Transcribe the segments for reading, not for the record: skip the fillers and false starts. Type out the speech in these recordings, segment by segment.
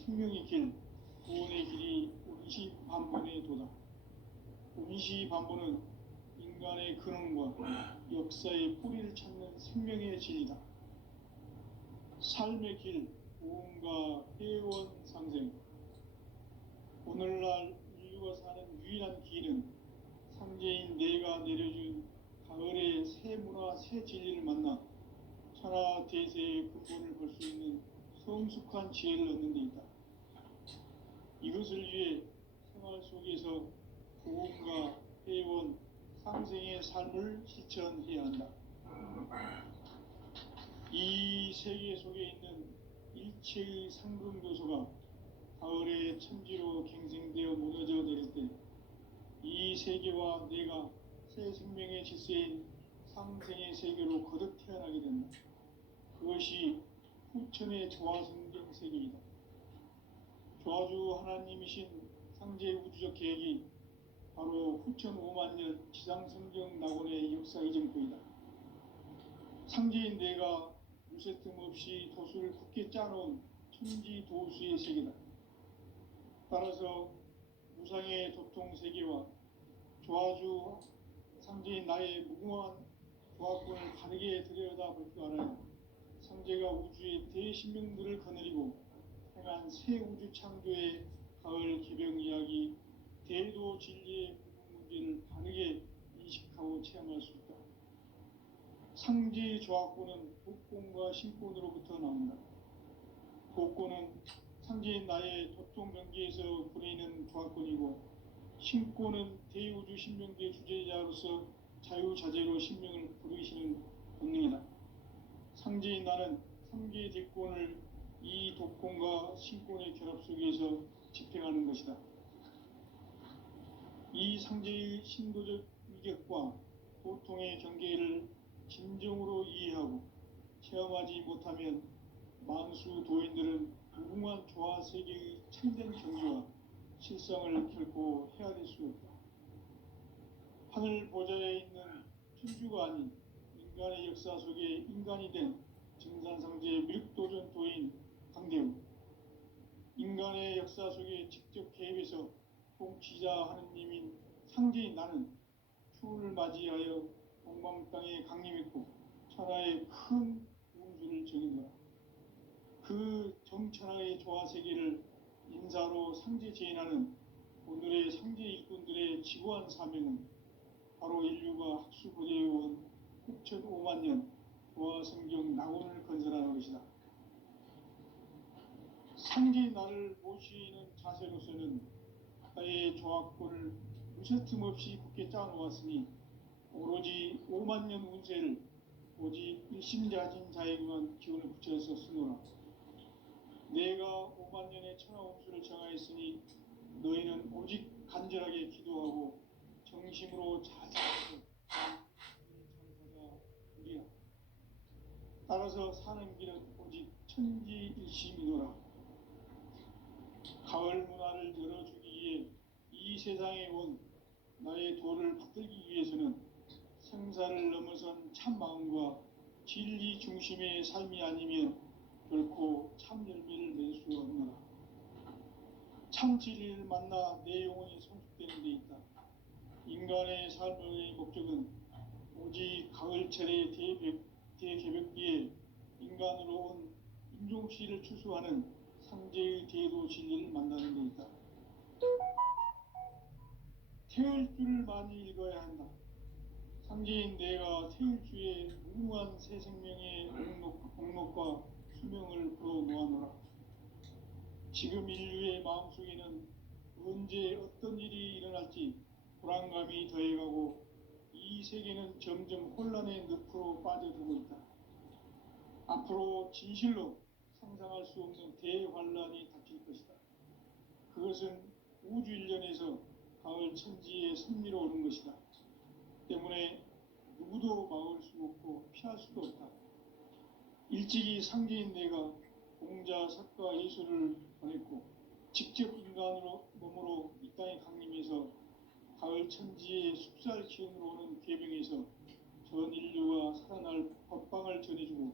생명의 길, 구원의 길이 운시반본에 도다. 운시반본은 인간의 근원과 역사의 뿌리를 찾는 생명의 진리다. 삶의 길, 구원과 회원 상생. 오늘날 인류가 사는 유일한 길은 상제인 내가 내려준 가을의 새 문화, 새 진리를 만나 천하 대세의 근본을 볼 수 있는 성숙한 지혜를 얻는 데 있다. 이것을 위해 생활 속에서 구원과 회원, 상생의 삶을 실천해야 한다. 이 세계 속에 있는 일체의 상금 요소가 가을의 천지로 갱생되어 무너져 내릴 때 이 세계와 내가 새 생명의 질서인 상생의 세계로 거듭 태어나게 된다. 그것이 후천의 조화성경 세계이다. 조화주 하나님이신 상제 우주적 계획이 바로 후천 5만 년 지상성경 낙원의 역사 이정표이다. 상제인 내가 무쇠틈 없이 도수를 굳게 짜놓은 천지 도수의 세계다. 따라서 무상의 도통 세계와 조화주 상제인 나의 무궁한 조화권을 바르게 들여다볼 줄 알아야 상제가 우주의 대신명들을 거느리고 행한 새 우주 창조의 가을 개병 이야기, 대도 진리의 부분 문제를 바르게 인식하고 체험할 수 있다. 상제 조화권은 도권과 신권으로부터 나온다. 도권은 상제인 나의 도통 경계에서 보내는 조화권이고, 신권은 대우주 신명계 주제자로서 자유자재로 신명을 부르시는 본능이다. 상제인 나는 3개의 대권을 이 도권과 신권의 결합 속에서 집행하는 것이다. 이 상제의 신도적 위격과 도통의 경계를 진정으로 이해하고 체험하지 못하면 만수 도인들은 무궁한 조화 세계의 참된 경지와 실상을 결코 헤아릴 수 없다. 하늘 보좌에 있는 천주가 아닌 인간의 역사 속에 인간이 된 증산상제 밀도전 도인 강대우, 인간의 역사 속에 직접 개입해서 통치자 하느님인 상제인 나는 추운을 맞이하여 동방 땅에 강림했고 천하의 큰 우주를 정의노라. 그 정천하의 조화 세계를 인사로 상제 제인하는 오늘의 상제 일꾼들의 지구한 사명은 바로 인류가 학수고대해온 후천 5만 년 조화 성경 낙원을 건설하는 것이다. 상제인 나를 모시는 자세로서는 나의 조화권을 무쇠틈 없이 굳게 짜놓았으니 오로지 5만 년 운세를 오직 일심자진 자에게만 기운을 붙여서 쓰노라. 내가 5만 년의 천하 운수를 정하였으니 너희는 오직 간절하게 기도하고 정심으로 자자해서 전사자 우리라. 따라서 사는 길은 오직 천지일심이노라. 가을 문화를 열어주기 위해 이 세상에 온 나의 도를 받들기 위해서는 생사를 넘어선 참마음과 진리 중심의 삶이 아니면 결코 참 열매를 낼 수 없노라. 참 진리를 만나 내 영혼이 성숙되는 데 있다. 인간의 삶의 목적은 오직 가을철의 대개벽기에 인간으로 온 인종씨를 추수하는 상제의 대도 진리를 만나는 데 있다. 태을 줄을 많이 읽어야 한다. 상제인 내가 태일주의 무궁한 새 생명의 목록과 수명을 불어놓아노라. 지금 인류의 마음속에는 언제 어떤 일이 일어날지 불안감이 더해가고 이 세계는 점점 혼란의 늪으로 빠져들고 있다. 앞으로 진실로 상상할 수 없는 대환란이 닥칠 것이다. 그것은 우주 일련에서 가을 천지의 섭리로 오는 것이다. 때문에 누구도 막을 수 없고 피할 수도 없다. 일찍이 상제인 내가 공자, 석가, 예수를 보냈고 직접 인간으로 몸으로 이 땅에 강림해서 가을 천지의 숙살 기운으로 오는 계병에서 전 인류가 살아날 법방을 전해주고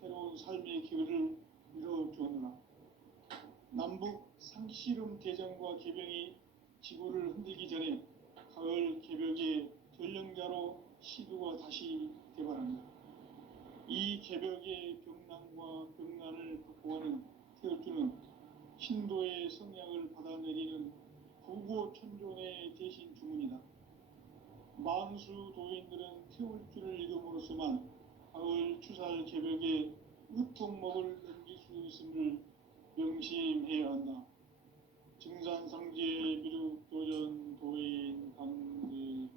새로운 삶의 기회를 이뤄주었노라. 남북 상시름 대전과 개병이 지구를 흔들기 전에 가을 개벽의 전령자로 시두가 다시 개발합니다. 이 개벽의 병난과 병난을 극복하는 태울주는 신도의 성약을 받아내리는 구고천존의 대신 주문이다. 만수 도인들은 태울주를 읽음으로써만 가을 추살 개벽에 으통목을 넘길 수 있음을 명심해야 한다. 증산상제 미륵도전 도인 강제군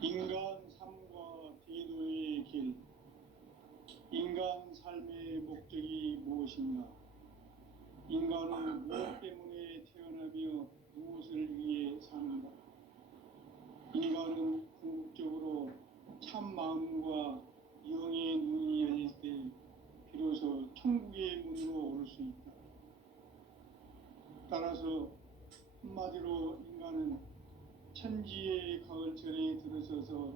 인간 삶과 대도의 길. 인간 삶의 목적이 무엇인가? 인간은 무엇 때문에 태어나며 무엇을 위해 사는가? 인간은 궁극적으로 참 마음과 영의 눈이 열릴 때 비로소 천국의 문으로 올 수 있다. 따라서 한마디로 인간은 천지의 가을철에 들어서서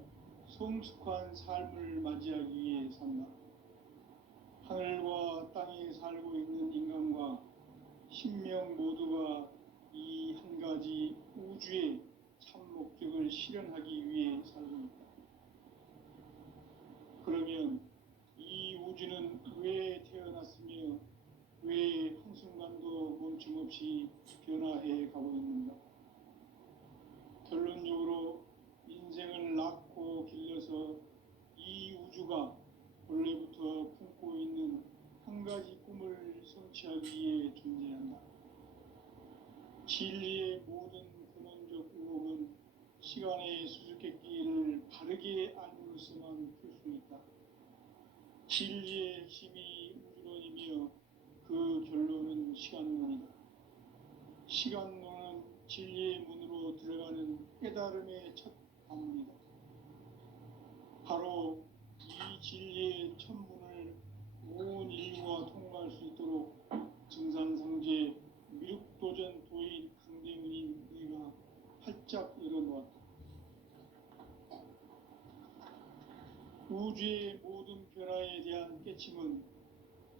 성숙한 삶을 맞이하기 위해 산다. 하늘과 땅에 살고 있는 인간과 신명 모두가 이 한 가지 우주의 참 목적을 실현하기 위해 살고 있다. 그러면 이 우주는 왜 태어났으며 왜 한순간도 멈춤없이 변화해 가고 있는가? 결론적으로 인생을 낳고 길러서 이 우주가 원래부터 품고 있는 한 가지 꿈을 성취하기 위해 존재한다. 진리의 모든 근원적 의혹은 시간의 수수께끼를 바르게 알므로서만 풀 수 있다. 진리의 핵심이 우주론이며 그 결론은 시간론이다. 시간론은 진리의 문으로 들어가는 깨달음의 첫 방문이다. 바로 이 진리의 첫 문을 온 인류가 통과할 수 있도록 증산상제 미륵도전 도인 강대문인 네가 활짝 열어놓았다. 우주의 모든 변화에 대한 깨침은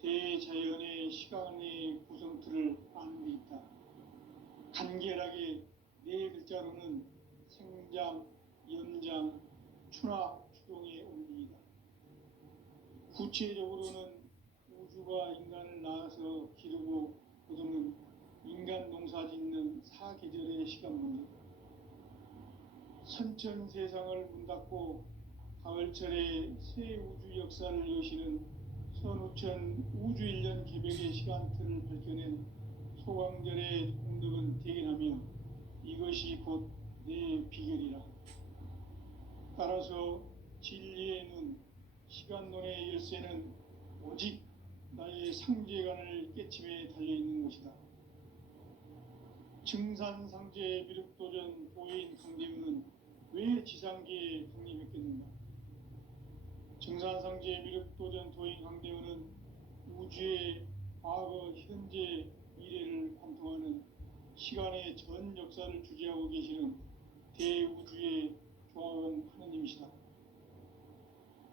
대자연의 시간의 구성틀을 아는 데 있다. 간결하게 네 글자로는 생장, 연장, 추나 추동의 원리이다. 구체적으로는 우주가 인간을 낳아서 기르고 거두는 인간 농사 짓는 사계절의 시간 문제다. 선천 세상을 문 닫고 가을철에 새 우주 역사를 여시는 선우천 우주일년 개벽의 시간틀을 밝혀낸 소강절의 공덕은 대견하며 이것이 곧 내 비결이라. 따라서 진리의 눈, 시간론의 열쇠는 오직 나의 상제관을 깨침에 달려있는 것이다. 증산상제 미륵도전 도인 강대문은 왜 지상계에 강림했겠는가? 증산상제 미륵도전 도인 강대문은 우주의 과거, 현재, 미래를 관통하는 시간의 전 역사를 주재하고 계시는 대우주의 조화원 하느님이시다.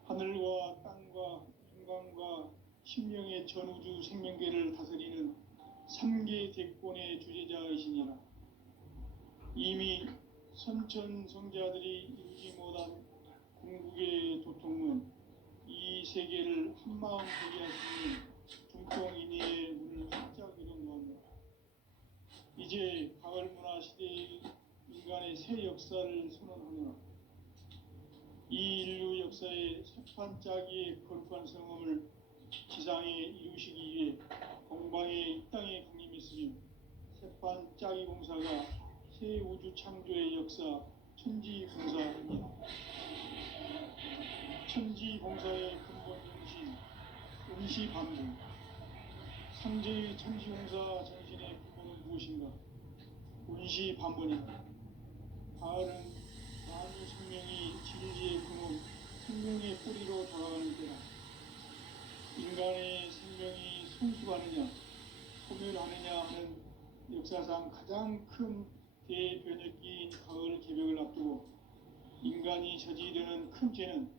하늘과 땅과 인간과 신명의 전우주 생명계를 다스리는 3계 대권의 주재자이시니라. 이미 선천성자들이 이루지 못한 궁극의 도통은 이 세계를 한마음 되게 할 수 있는 중통인의의 문을 활짝 열어놓았노라. 이제 가을문화 시대의 인간의 새 역사를 선언하노라. 이 인류 역사의 새판짜기의 거룩한 성험을 지상에 이루시기 위해 공방에 이 땅에 강림했으며 새판짜기 공사가 새 우주 창조의 역사 천지공사입니다. 천지공사의 근본 정신 응시반복. 상제의 천지공사 정신의 근본은 무엇인가? 운시반복이다. 가을은 만유 생명이 진리의 근원, 생명의 뿌리로 돌아가는 때다. 인간의 생명이 성숙하느냐, 소멸하느냐 하는 역사상 가장 큰 대변혁기인 가을 개벽을 앞두고 인간이 저지르는 큰 죄는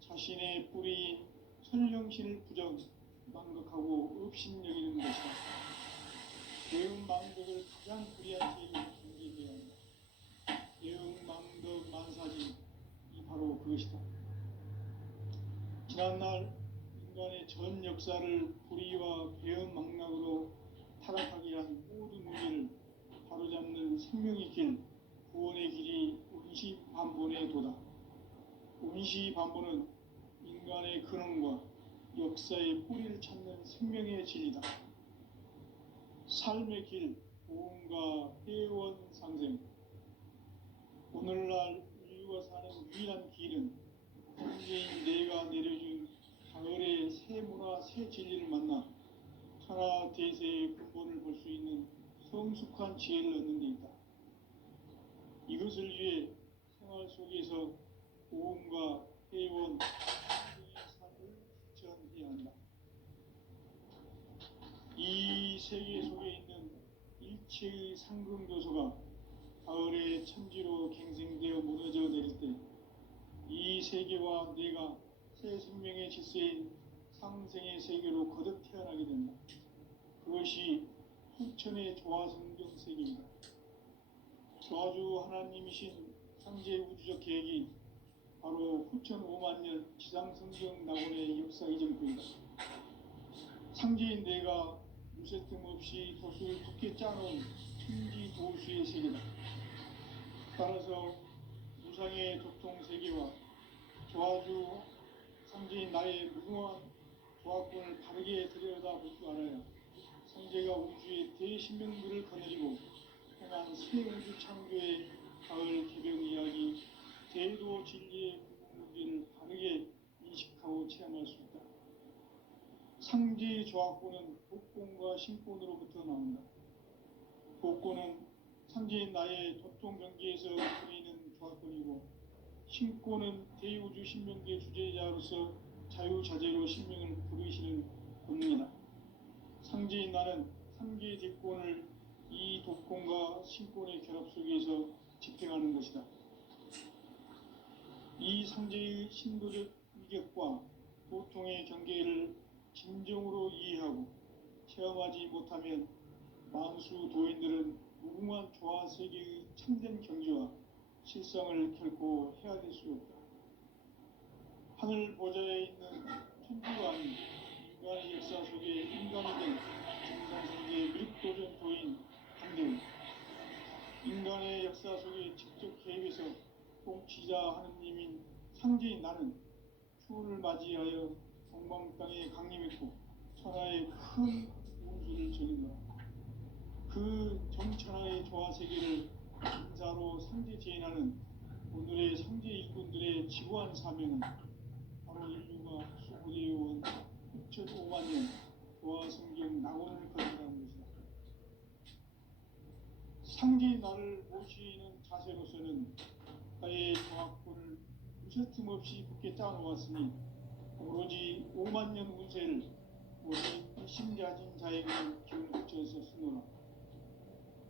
자신의 뿌리인 선령신을 망각하고 업신여기는 것이다. 대응망덕을 가장 불의한 죄로 경계해야 한다. 대응망덕 만사지 이 바로 그것이다. 지난날 인간의 전 역사를 불의와 배은망락으로 타락하게 한 모든 문제를 바로잡는 생명의 길, 구원의 길이 운시반본의 도다. 운시반본은 인간의 근원과 역사의 뿌리를 찾는 생명의 진리다. 삶의 길, 보험과 회원 상생. 오늘날 인류가 사는 유일한 길은 현재인 내가 내려준 가을의 새 문화, 새 진리를 만나 천하 대세의 근본을 볼 수 있는 성숙한 지혜를 얻는 데 있다. 이것을 위해 생활 속에서 보험과 회원, 삶을 실천해야 한다. 이 세계 속에 있는 일체의 상금교소가 가을의 천지로 갱생되어 무너져 내릴 때 이 세계와 내가 새 생명의 질서인 상생의 세계로 거듭 태어나게 된다. 그것이 후천의 조화성경 세계이다. 조화주 하나님이신 창제 우주적 계획이 바로 후천 5만 년 지상성경 낙원의 역사 이전부이다. 상제인 내가 무쇠 틈 없이 돛을 굳게 짜놓은 천지 도수의 세계다. 따라서 무상의 도통 세계와 조화주 상제인 나의 무궁한 조화권을 바르게 들여다볼 줄 알아야 상제가 우주의 대신명들을 거느리고 행한 새 우주 창조의 가을 개벽 이야기, 대도 진리의 궁극기를 바르게 인식하고 체험할 수 있다. 상제의 조화권은 복권과 신권으로부터 나온다. 복권은 상제인 나의 도통 경계에서 보이는 조화권이고, 신권은 대우주 신명계 주제자로서 자유자재로 신명을 부르시는 본능이다. 상제인 나는 상계의 대권을 이 도권과 신권의 결합 속에서 집행하는 것이다. 이 상제의 신도적 위격과 도통의 경계를 진정으로 이해하고 체험하지 못하면 만수 도인들은 무궁한 조화세계의 참된 경지와 실상을 결코 헤아릴 수 없다. 하늘 보좌에 있는 천주가 아닌 인간의 역사 속에 인간이 된 정상세계의 밀도전 도인 한대우, 인간의 역사 속에 직접 개입해서 통치자 하느님인 상제인 나는 추운을 맞이하여 동방 땅에 강림했고 천하의 큰 운수를 전인노라. 그 정천하의 조화세계를 인사로 상제 제인하는 오늘의 상제 일꾼들의 지구한 사명은 바로 인류가 수고되어온 6,5만 년 조화성경 낙원을 건설하는 것이다. 상제인 나를 모시는 자세로서는 나의 조화권을 무쇠틈 없이 굳게 짜놓았으니 오로지 5만 년 운세를 오직 심자진 자에게는 기운 붙여서 쓰노라.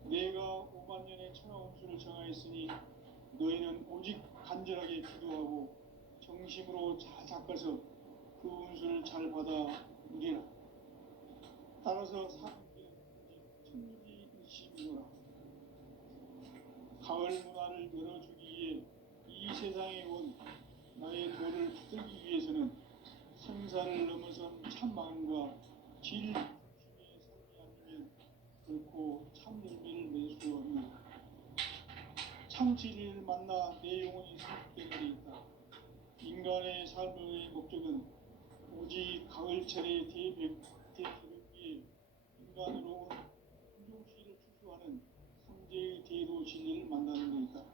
내가 5만 년의 천하 운수를 정하였으니 너희는 오직 간절하게 기도하고 정심으로 잘 닦아서 그 운수를 잘 받아 누리라. 따라서 사는 길은 오직 천리일심이노라. 가을 문화를 열어주기 위해 이 세상에 온 나의 도를 붙들기 위해서는 생사를 넘어선 참 마음과 질 중심의 삶이 아니면 결코 참 열매를 맺을 수 없는 참 진리를 만나 내 영혼이 성숙되는 데 있다. 인간의 삶의 목적은 오직 가을철의 대개벽기에 인간으로 온 인종시를 추수하는 상제의 대도 진리를 만나는 데 있다.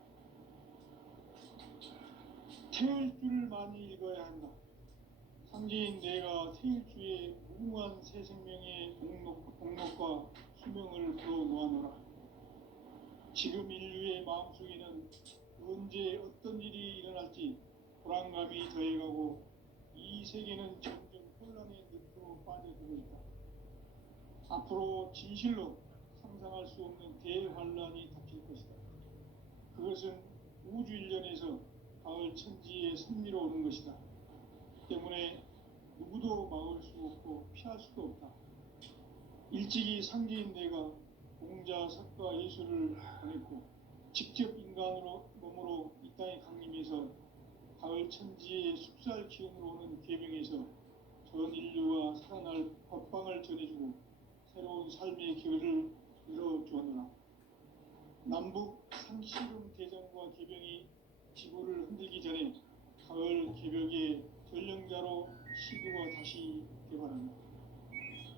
태일주를 많이 읽어야 한다. 상제인 내가 태일주의 무궁한 새 생명의 공력과 수명을 풀어놓아노라. 지금 인류의 마음속에는 언제 어떤 일이 일어날지 불안감이 더해가고 이 세계는 점점 혼란의 늪으로 빠져들고 있다. 앞으로 진실로 상상할 수 없는 대환란이 닥칠 것이다. 그것은 우주 일련에서 가을 천지의 섭리로 오는 것이다. 때문에 누구도 막을 수 없고 피할 수도 없다. 일찍이 상제인 내가 공자, 석가, 예수를 보냈고 직접 인간으로 몸으로 이 땅에 강림해서 가을 천지의 숲살 기운으로 오는 계명에서 전 인류가 살아날 법방을 전해주고 새로운 삶의 기회를 열어주었노라. 남북 상씨름 대전과 개병이 지구를 흔들기 전에 가을 개벽의 전령자로 시구가 다시 개발한다.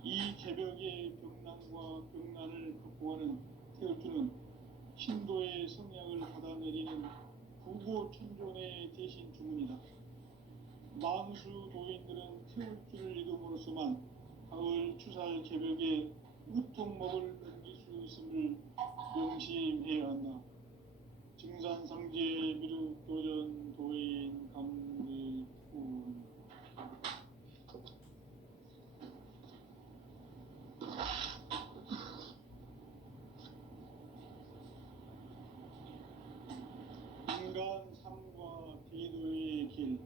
이 개벽의 벽난과 벽난을 극복하는 태울주는 신도의 성약을 받아내리는 구고천존의 대신 주문이다. 만수 노인들은 태울주를 읽음으로써만 가을 추살 개벽의 우통목을 넘길 수 있음을 명심해야 한다. 증산상제 미륵도전 도인 감리군. 인간 삶과 대도의 길.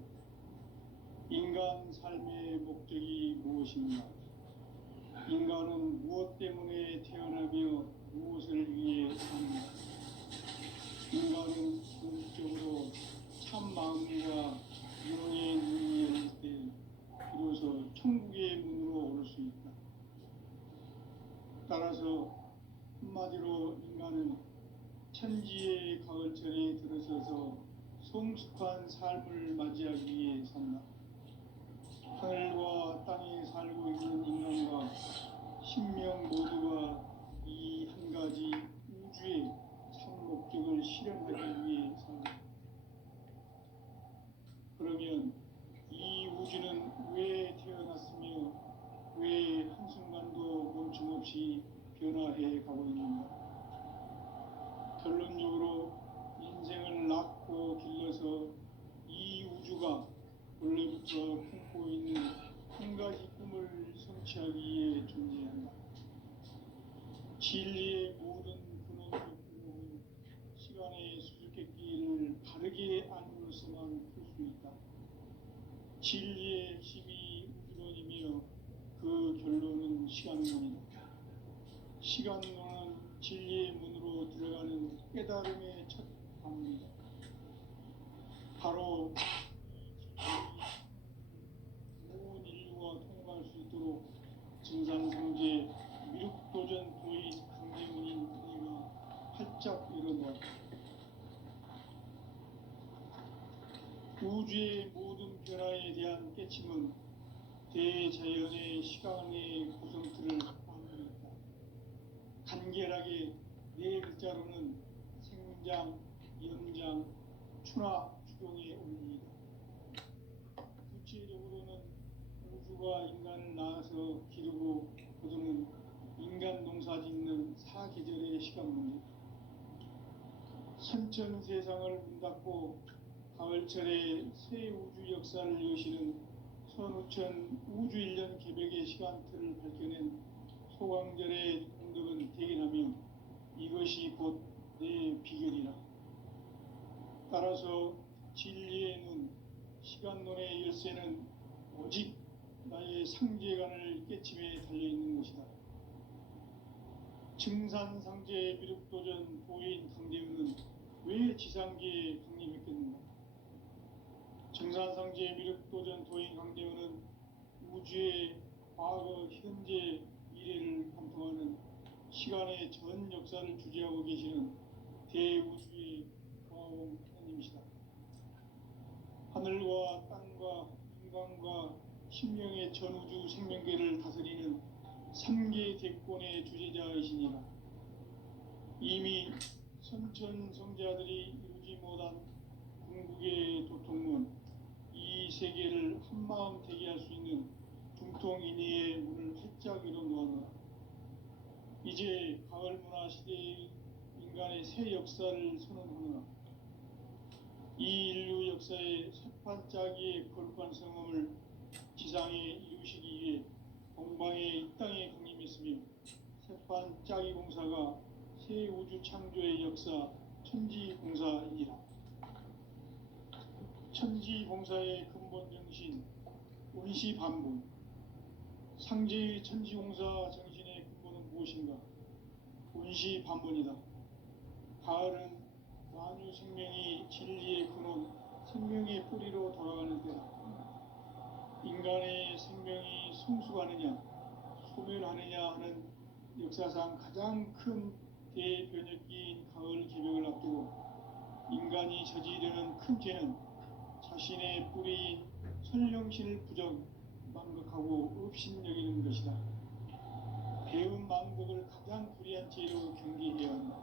인간 삶의 목적이 무엇인가? 인간은 무엇 때문에 태어나며 무엇을 위해 사는가? 인간은 궁극적으로 참 마음과 영의 눈이 열릴 때 비로소 천국의 문으로 오를 수 있다. 따라서 한마디로 인간은 천지의 가을철에 들어서서 성숙한 삶을 맞이하기 위해 산다. 하늘과 땅에 살고 있는 인간과 신명 모두가 이 한 가지 우주의 참 목적을 실현하기 위해 산다. 그러면 이 우주는 왜 태어났으며 왜 한순간도 멈춤없이 변화해 가고 있는가? 결론적으로 인생을 낳고 길러서 이 우주가 원래부터 품고 있는 한 가지 꿈을 성취하기 위해 존재한다. 진리의 모든 근원적 궁극은 시간의 수수께끼를 바르게 안으로서만 풀 수 있다. 진리의 핵심이 우주론이며 그 결론은 시간론이다. 시간론은 진리의 문으로 들어가는 깨달음의 첫 방문이다. 바로 온 인류가 통과할 수 있도록 증산상제 미륵도전 도인 강제문인 우리가 활짝 열어놓았다. 우주의 모든 변화에 대한 깨침은 대자연의 시간의 구성틀을 확보하는 것이다. 간결하게 네 글자로는 생장, 연장, 추나 추동의 원리이다. 구체적으로는 우주가 인간을 낳아서 기르고 거두는 인간 농사 짓는 사계절의 시간 문제. 선천 세상을 문 닫고 가을철에 새 우주 역사를 여시는 선우천 우주 1년 개벽의 시간틀을 밝혀낸 소강절의 공덕은 대견하며 이것이 곧 내 비결이라. 따라서 진리의 눈, 시간론의 열쇠는 오직 나의 상제관을 깨침에 달려있는 것이다. 증산상제 미륵도전 도인 강제은은 왜 지상계에 강림했겠는가? 증산상제 미륵도전 도인 강제은은 우주의 과거, 현재, 미래를 관통하는 시간의 전 역사를 주재하고 계시는 대우주의 거하공 하나님이시다. 하늘과 땅과 인간과 신명의 전우주 생명계를 다스리는 3계 대권의 주재자이시니라. 이미 선천 성자들이 이루지 못한 궁극의 도통문, 이 세계를 한마음 되게 할 수 있는 중통인의의 문을 활짝 열어놓았노라. 이제 가을 문화 시대의 인간의 새 역사를 선언하노라. 이 인류 역사의 새판짜기의 거룩한 성험을 지상에 이루시기 위해 동방에 이 땅에 강림했으며 새판짜기 공사가 새 우주 창조의 역사 천지봉사이니라. 천지봉사의 근본 정신, 원시반본. 상제의 천지봉사 정신의 근본은 무엇인가? 원시반본이다. 가을은 만유 생명이 진리의 근원, 생명의 뿌리로 돌아가는 때다. 인간의 생명이 성숙하느냐 소멸하느냐 하는 역사상 가장 큰 대변혁기인 가을 개벽을 앞두고 인간이 저지르는 큰 죄는 자신의 뿌리인 선령신을 망각하고 업신여기는 것이다. 배음 망덕을 가장 불의한 죄로 경계해야 한다.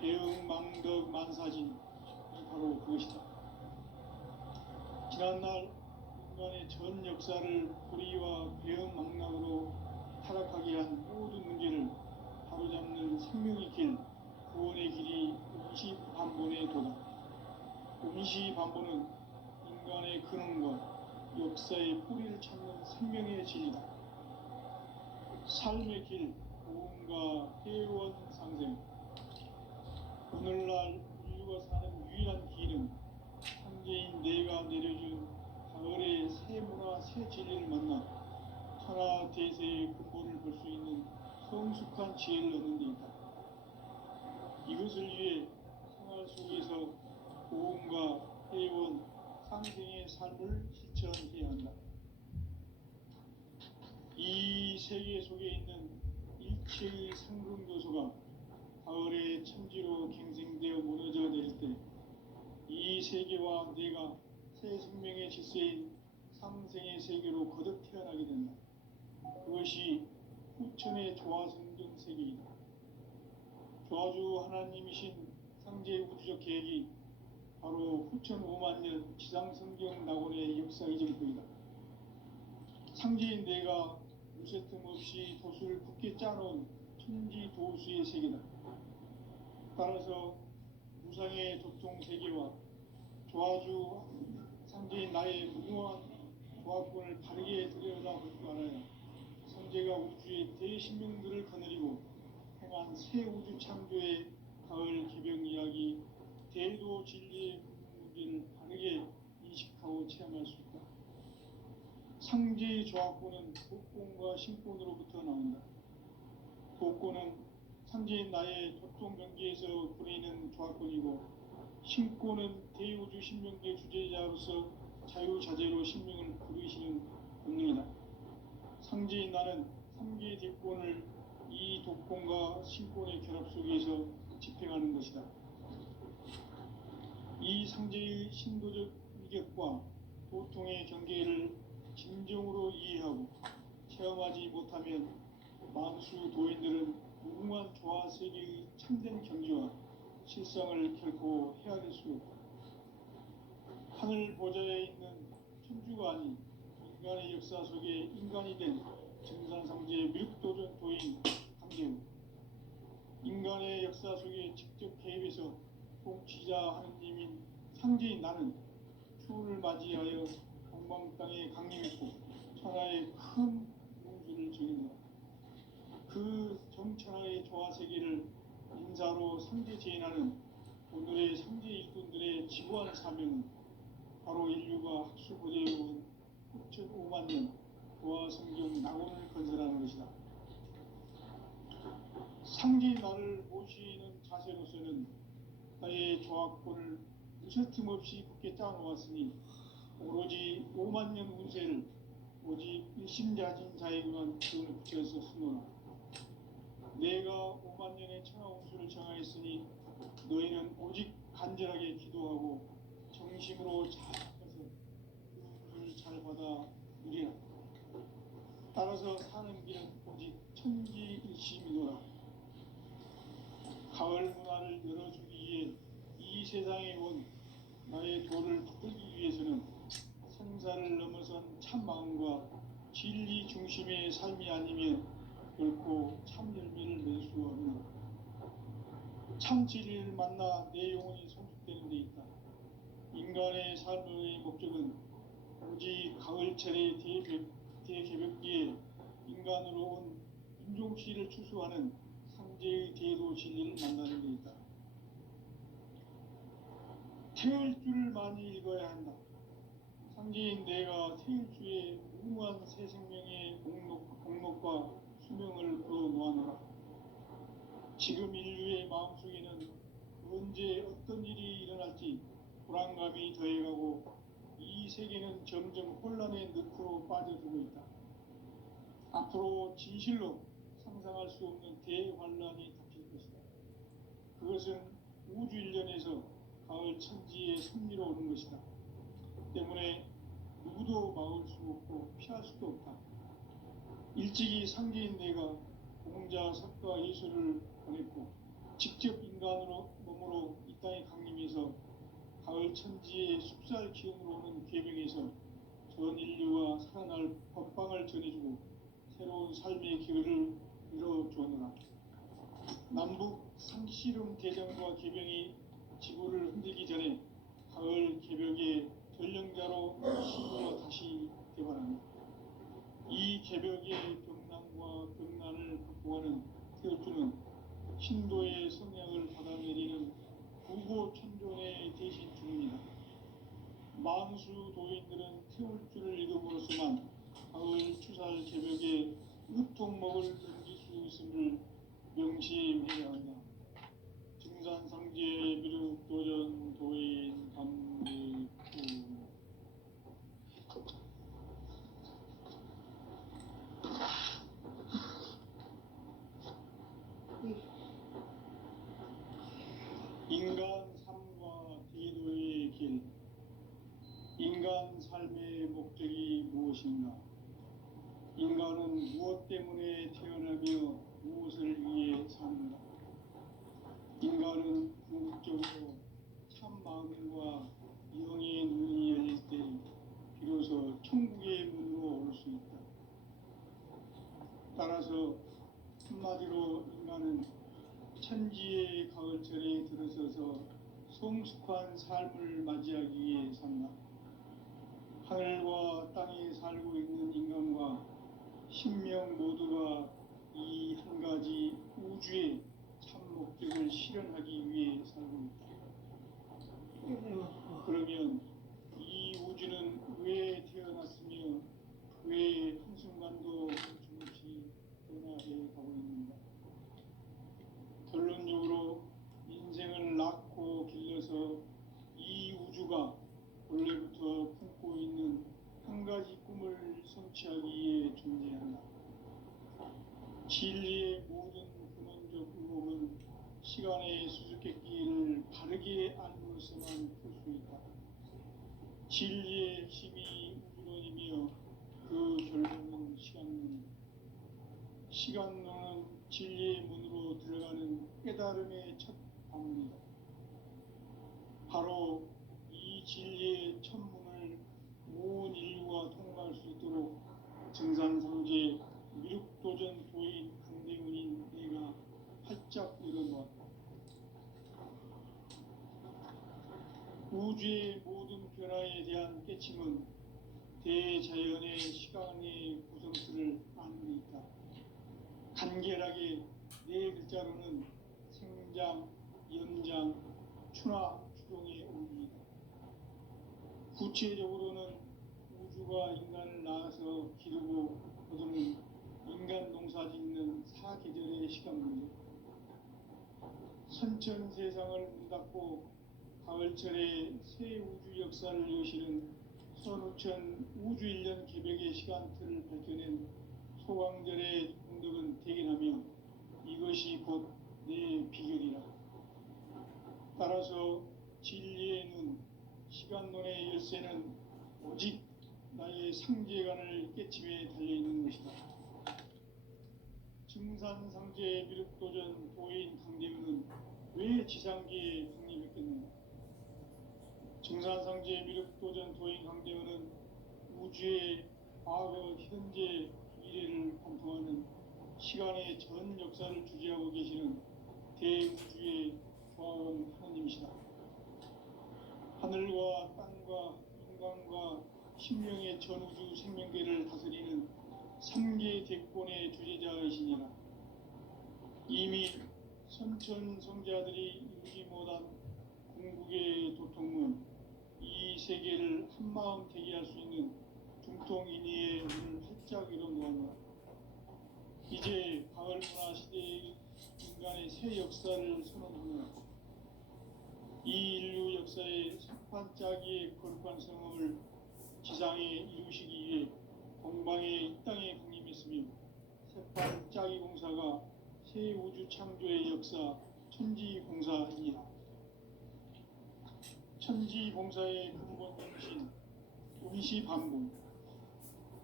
배음 망덕 만사진이 바로 그것이다. 지난날 인간의 전 역사를 불의와 배음 망락으로 타락하게 한 모든 문제를 바로잡는 생명의 길, 구원의 길이 원시반본의 도다. 원시반본은 인간의 근원과 역사의 뿌리를 찾는 생명의 진리다. 삶의 길, 고음과 회원 상생. 오늘날 인류가 사는 유일한 길은 상제인 내가 내려준 가을의 새 문화, 새 진리를 만나 천하 대세의 근본을 볼 수 있는 성숙한 지혜를 얻는 데 있다. 이것을 위해 생활 속에서 고음과 회원, 상생의 삶을 실천해야 한다. 이 세계 속에 있는 일체의 상금 요소가 가을의 천지로 갱생되어 무너져 내릴 때 이 세계와 내가 새 생명의 질서인 상생의 세계로 거듭 태어나게 된다. 그것이 후천의 조화성경 세계이다. 조화주 하나님이신 상제의 우주적 계획이 바로 후천 5만 년 지상성경 낙원의 역사 이전부이다. 상제인 내가 무쇠틈 없이 도수를 굳게 짜놓은 천지 도수의 세계다. 따라서 무상의 도통 세계와 조화주 상제인 나의 무궁한 조화권을 바르게 들여다볼 줄 알아야 상제가 우주의 대신명들을 거느리고 행한 새 우주 창조의 가을 개벽 이야기, 대도 진리의 문제를 바르게 인식하고 체험할 수 있다. 상제의 조화권은 도권과 신권으로부터 나온다. 도권은 상제인 나의 도통 경계에서 부리는 조화권이고, 신권은 대우주 신명계 주제자로서 자유자재로 신명을 부르시는 본능이다. 상제인 나는 3개의 대권을 이 도권과 신권의 결합 속에서 집행하는 것이다. 이 상제의 신도적 위격과 도통의 경계를 진정으로 이해하고 체험하지 못하면 만수 도인들은 무궁한 조화 세계의 참된 경지와 실상을 결코 헤아릴 수 없다. 하늘 보좌에 있는 천주가 아닌 인간의 역사 속에 인간이 된 정산상제의 밀도전 도인 강재우, 인간의 역사 속에 직접 개입해서 통치자 하느님인 상제인 나는 추운을 맞이하여 동방 땅에 강림했고 천하의 큰 문수를 정했노라. 그 정천하의 조화 세계를 인사로 상제 제인하는 오늘의 상제 일꾼들의 지구한 사명은 바로 인류가 학수고대에 온 9,5만 년 조화 성경 낙원을 건설하는 것이다. 상제의 나를 모시는 자세로서는 나의 조화권을 무쇠틈 없이 굳게 짜놓았으니 오로지 5만 년 운세를 오직 일심자진 자에게만 기운을 붙여서 쓰노라. 내가 5만 년의 천하 운수를 정하였으니 너희는 오직 간절하게 기도하고 정심으로 잘 해서 그 운수를 잘 받아 누리라. 따라서 사는 길은 오직 천지일심이노라. 가을 문화를 열어주기 위해 이 세상에 온 나의 도를 붙들기 위해서는 생사를 넘어선 참 마음과 진리 중심의 삶이 아니면 결코 참 열매를 맺을 수 없노라. 참 진리를 만나 내 영혼이 성숙되는 데 있다. 인간의 삶의 목적은 오직 가을철의 대개벽기에 인간으로 온 윤종씨를 추수하는 상제의 대도 진리를 만나는 데 있다. 태일주를 많이 읽어야 한다. 상제인 내가 태일주의 무모한 새 생명의 공록과 수명을 풀어놓아노라. 지금 인류의 마음속에는 언제 어떤 일이 일어날지 불안감이 더해가고 이 세계는 점점 혼란의 늪으로 빠져들고 있다. 앞으로 진실로 상상할 수 없는 대환란이 닥칠 것이다. 그것은 우주 일련에서 가을 천지의 섭리로 오는 것이다. 때문에 누구도 막을 수 없고 피할 수도 없다. 일찍이 상제인 내가 공자, 석가, 예수를 보냈고 직접 인간으로 몸으로 이 땅에 강림해서 가을 천지의 숲살 기운으로 오는 계명에서 전 인류가 살아날 법방을 전해주고 새로운 삶의 기회를 이뤄주었노라. 남북 상씨름 대전과 계명이 지구를 흔들기 전에 가을 개벽의 전령자로 신으로 다시 개발합니다. 이 개벽의 병난과 병난을 극복하는 태울주는 신도의 성향을 받아내리는 구고천존의 대신 중입니다. 만수 도인들은 태울주를 읽음으로써만 가을 추살 개벽의 으통목을 넘길 수 있음을 명시해야 한다. 증산상제 미륵도전 도인 감리구 인간 삶과 대도의 길. 인간 삶의 목적이 무엇인가? 인간은 무엇 때문에 태어나며 무엇을 위해 사는가? 인간은 궁극적으로 참 마음과 영의 눈이 열릴 때 비로소 천국의 문으로 올 수 있다. 따라서 한마디로 인간은 천지의 가을철에 들어서서 성숙한 삶을 맞이하기 위해 산다. 하늘과 땅에 살고 있는 인간과 신명 모두가 이 한 가지 우주의 참 목적을 실현하기 위해 살고 있다. 그러면 이 우주는 왜 태어났으며 왜 한순간도 멈춤없이 변화해 가고 있는가? 결론적으로 인생을 낳고 길러서 이 우주가 원래부터 품고 있는 한 가지 꿈을 성취하기 위해 존재한다. 진리의 모든 근원적 의혹은 시간의 수수께끼를 바르게 알므로서만 풀 수 있다. 진리의 핵심이 우주론이며 그 결론은 시간론이다. 시간론은 진리의 문으로 들어가는 깨달음의 첫 방문이다. 바로 이 진리의 첫 문을 온 인류가 통과할 수 있도록 증산상제 미륵도전 도인 강대문인 내가 활짝 열어놓았다. 우주의 모든 변화에 대한 깨침은 대자연의 시간의 구성틀을 아는 데 있다. 간결하게 네 글자로는 생장, 연장, 추나 추동의 원리이다. 구체적으로는 우주가 인간을 낳아서 기르고 거두는 인간 농사 짓는 사계절의 시간 문제, 선천 세상을 문 닫고 가을철에 새 우주 역사를 여시는 선우천 우주 1년 개벽의 시간틀을 밝혀낸 소강절의 공덕은 대견하며 이것이 곧 내 비결이라. 따라서 진리의 눈, 시간론의 열쇠는 오직 나의 상제관을 깨침에 달려있는 것이다. 증산상제 미륵도전 도인 강대문은 왜 지상계에 확립했겠는가? 증산상제 미륵도전 도인 강대문은 우주의 과거, 현재, 미래를 관통하는 시간의 전 역사를 주재하고 계시는 대우주의 조화원 하느님이시다. 하늘과 땅과 인간과 신명의 전우주 생명계를 다스리는 삼계 대권의 주재자이시니라. 이미 선천 성자들이 이루지 못한 궁극의 도통문, 세계를 한마음 되게 할 수 있는 중통인의의 문을 활짝 열어놓았다. 이제 가을 문화 시대의 인간의 새 역사를 선언하며 이 인류 역사의 석판짜기의 거룩한 성험을 지상에 이루시기 위해 공방에 이 땅에 강림했으며 석판짜기 공사가 새 우주 창조의 역사 천지공사이니라. 천지공사의 근본 정신 운시반복.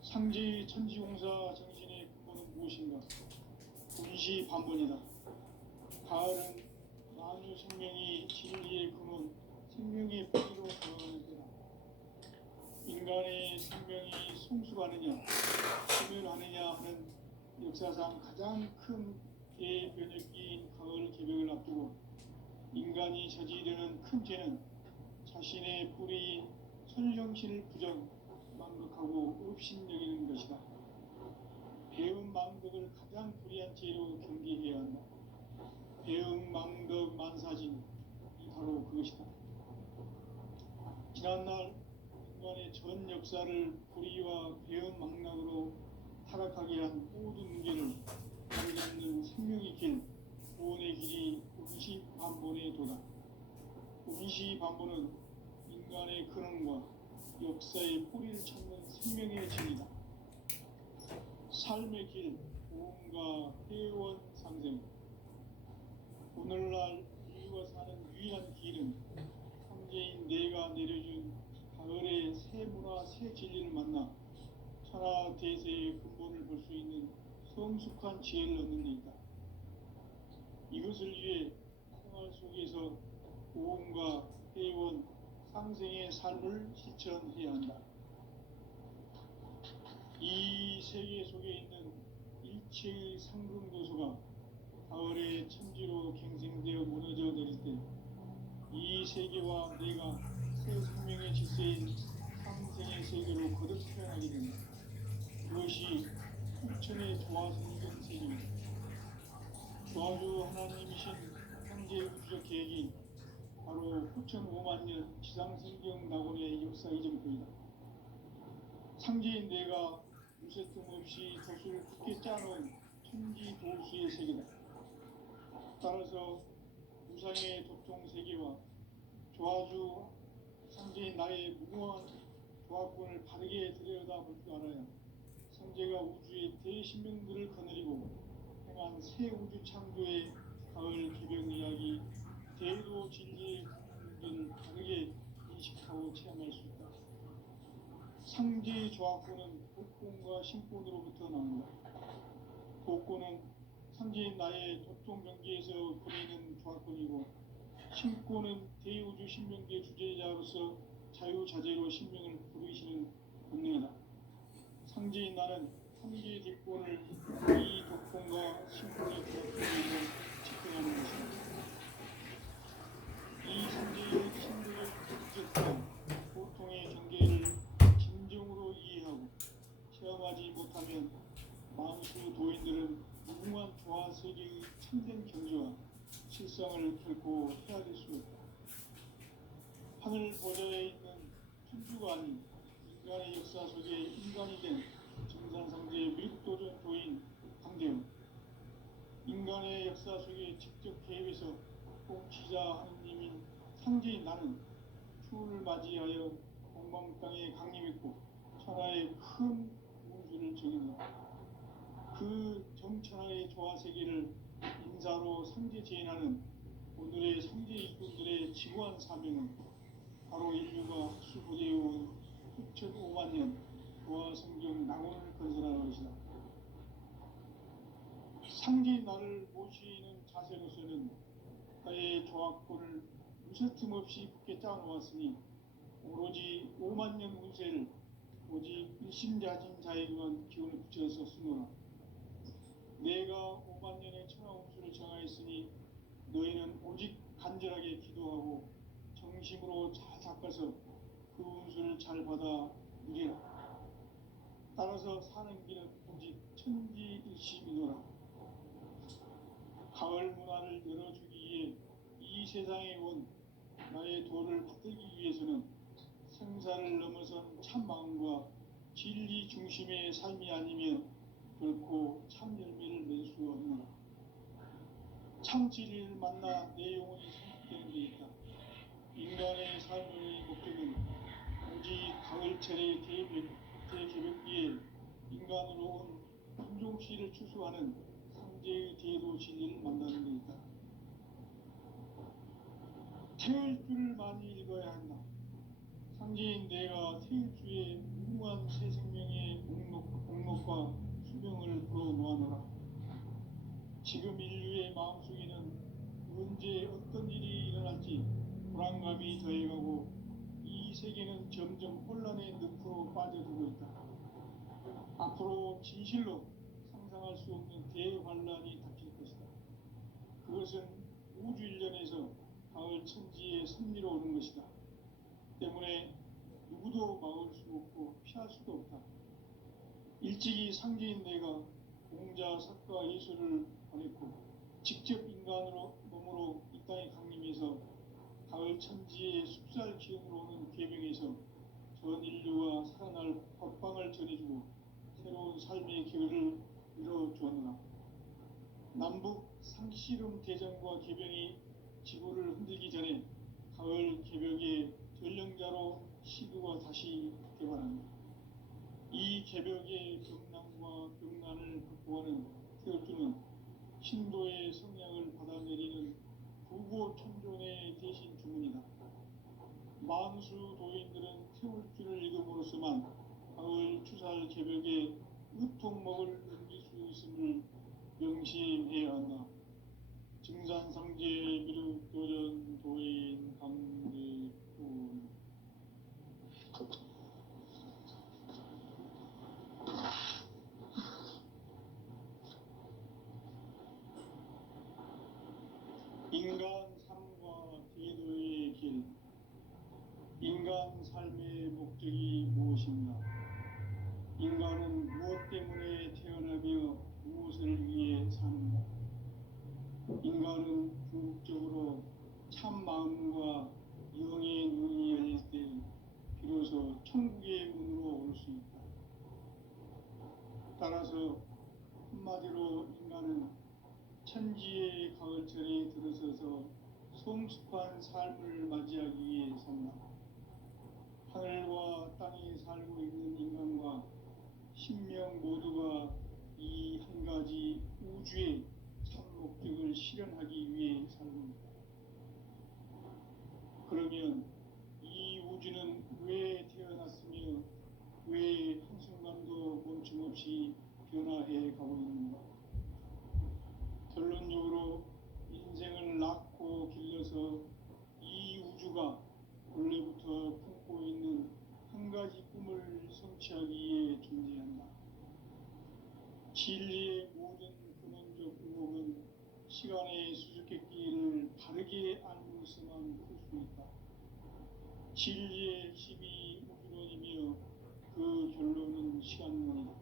상제의 천지공사 정신의 근본은 무엇인가? 운시반복이다. 가을은 만유 생명이 진리의 근원, 생명의 뿌리로 들어가는 때다. 인간의 생명이 성숙하느냐, 소멸하느냐 하는 역사상 가장 큰 대변혁기인 가을 개벽을 앞두고 인간이 저지르는 큰 죄는 자신의 뿌리인 선령신을 망극하고 업신여기는 것이다. 배음 망극을 가장 불의한 죄로 경계해야 한다. 배음 망극 만사진이 바로 그것이다. 지난날 인간의 전 역사를 불의와 배음 망락으로 타락하게 한 모든 문제를 바로잡는 생명의 길, 구원의 길이 운시반본의 도다. 운시반본은 인간의 근원과 역사의 뿌리를 찾는 생명의 진리다. 삶의 길, 보험과 회원 상생. 오늘날 인류가 사는 유일한 길은 삼재인 내가 내려준 가을의 새 문화, 새 진리를 만나 천하 대세의 근본을 볼 수 있는 성숙한 지혜를 얻는 데 있다. 이것을 위해 생활 속에서 보험과 회원, 상생의 삶을 실천해야 한다. 이 세계 속에 있는 일체의 상금도서가 가을의 천지로 갱생되어 무너져 내릴 때 이 세계와 내가 새 생명의 질서인 상생의 세계로 거듭 태어나게 된다. 그것이 후천의 조화성경 세계입니다. 조화주 하나님이신 현재 우주적 계획이 바로 후천 5만 년 지상성경 낙원의 역사 이전입니다. 상제인 내가 무쇠 틈 없이 도수를 굳게 짜놓은 천지 도수의 세계다. 따라서 우상의 도통 세계와 조화주 상제인 나의 무궁한 조합권을 바르게 들여다볼 줄 알아야 상제가 우주의 대신명들을 거느리고 행한 새 우주 창조의 가을 개벽 이야기, 대도 진리의 공기를 바르게 인식하고 체험할 수 있다. 상제의 조합권은 복권과 신권으로부터 나온다. 복권은 상제인 나의 도통 경계에서 보내는 조합권이고, 신권은 대우주 신명기의 주제자로서 자유자재로 신명을 부르시는 본능이다. 상제인 나는 상제의 뒷권을 이 독권과 신권의 조합권에서 집행하는 것이다. 이 상제의 신들의 부족과 고통의 경계를 진정으로 이해하고 체험하지 못하면 만수 도인들은 무궁한 조화 세계의 참된 경지와 실성을 결코 헤아릴 수 없다. 하늘 보좌에 있는 천주가 아닌 인간의 역사 속에 인간이 된 정산상제의 밀도전 도인 강대훈. 인간의 역사 속에 직접 개입해서 통치자 하느님인 상제인 나는 추운을 맞이하여 공방 땅에 강림했고 천하의 큰 운수를 정했다. 그 정천하의 조화 세계를 인사로 상제 재현하는 오늘의 상제 일꾼들의 지구한 사명은 바로 인류가 학수고대해온 후천 5만 년 조화 성경 낙원을 건설하는 것이다. 상제인 나를 모시는 자세로서는 나의 조합권을 무쇠틈 없이 굳게 짜놓았으니 오로지 5만 년 운세를 오직 일심자진 자에게만 기운을 붙여서 쓰노라. 내가 5만 년의 천하 운수를 정하였으니 너희는 오직 간절하게 기도하고 정심으로 잘 닦아서 그 운수를 잘 받아 누리라. 따라서 사는 길은 오직 천지일심이노라. 가을 문화를 열어주기 위해 이 세상에 온 나의 도를 받들기 위해서는 생사를 넘어선 참 마음과 진리 중심의 삶이 아니면 결코 참 열매를 맺을 수 없노라. 참 진리를 만나 내 영혼이 성숙되는 데 있다. 인간의 삶의 목적은 오직 가을철의 대개벽기에 인간으로 온 품종씨를 추수하는 상제의 대도 진리를 만나는 데 있다. 태일주를 많이 읽어야 한다. 상제인 내가 태일주의 무궁한 새 생명의 목록과 수명을 불어놓아노라. 지금 인류의 마음속에는 언제 어떤 일이 일어날지 불안감이 더해가고 이 세계는 점점 혼란의 늪으로 빠져들고 있다. 앞으로 진실로 상상할 수 없는 대환란이 닥칠 것이다. 그것은 우주 일련에서 가을 천지의 섭리로 오는 것이다. 때문에 누구도 막을 수 없고 피할 수도 없다. 일찍이 상제인 내가 공자, 사과, 예술을 보냈고 직접 인간으로 몸으로 이 땅에 강림해서 가을 천지의 숲살 기운으로 오는 계명에서 전 인류와 살아날 법방을 전해주고 새로운 삶의 기회를 이뤄주었노라. 남북 상씨름 대전과 개병이 지구를 흔들기 전에 가을 개벽의 전령자로 시드가 다시 개발한다. 이 개벽의 병난과 병난을 극복하는 태울주는 신도의 성향을 받아내리는 부고천존의 대신 주문이다. 만수 도인들은 태울주를 읽음으로써만 가을 추살 개벽의 의통목을 넘길 수 있음을 명심해야 한다. 증산상제 미륵도전 도인 강대군. 인간 삶과 제도의 길. 인간 삶의 목적이 무엇인가? 인간은 무엇 때문에 태어나며 무엇을 위해 사는가? 인간은 궁극적으로 참 마음과 영의 눈이 열릴 때 비로소 천국의 문으로 올 수 있다. 따라서 한마디로 인간은 천지의 가을철에 들어서서 성숙한 삶을 맞이하기 위해 산다. 하늘과 땅에 살고 있는 인간과 신명 모두가 이 한 가지 우주의 참 목적을 실현하기 위해 살는다. 그러면 이 우주는 왜 태어났으며 왜 한순간도 멈춤없이 변화해 가고 있는가? 결론적으로 인생을 낳고 길러서 이 우주가 원래부터 품고 있는 한 가지 꿈을 성취하기 위해 존재한다. 진리의 모든 근원적 의혹은 시간의 수수께끼를 바르게 알고서만 풀 수 있다. 진리의 핵심이 우주론이며 그 결론은 시간론이다.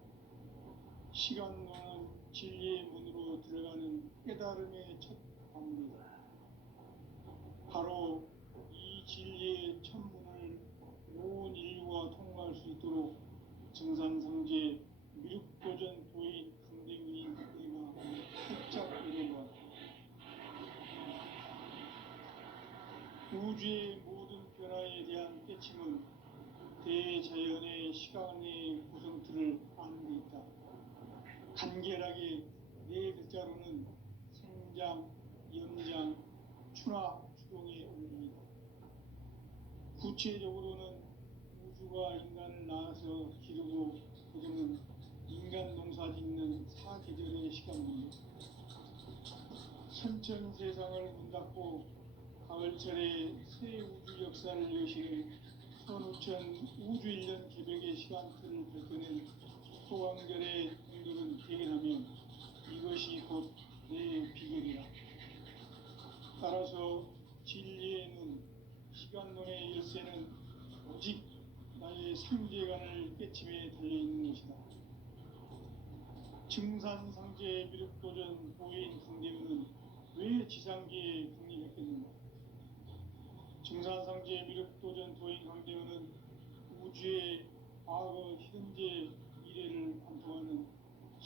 시간론은 진리의 문으로 들어가는 깨달음의 첫 방문이다. 바로 이 진리의 첫 문을 온 인류가 통과할 수 있도록 증산상제 미륵도전 도인 강대군인 내가 살짝 열어보았다. 우주의 모든 변화에 대한 깨침은 대자연의 시간의 구성틀을 아는 데 있다. 간결하게 네 글자로는 생장, 연장, 추나, 추동의 원리이다. 구체적으로는 우주가 인간을 낳아서 기르고 거두는 인간 농사 짓는 사계절의 시간입니다. 천천 세상을 문 닫고 가을철에 새 우주 역사를 여시는 선우천 우주 1년 개벽의 시간틀을 밝혀낸 소강절의 분들은 대견하면 이것이 곧 내 비결이라. 따라서 진리의 눈, 시간론의 열쇠는 오직 나의 상제관을 깨침에 달려있는 것이다. 증산상제 미륵도전 도인 강대군은 왜 지상계에 국립했겠는가? 증산상제 미륵도전 도인 강대원은 우주의 과거, 현재,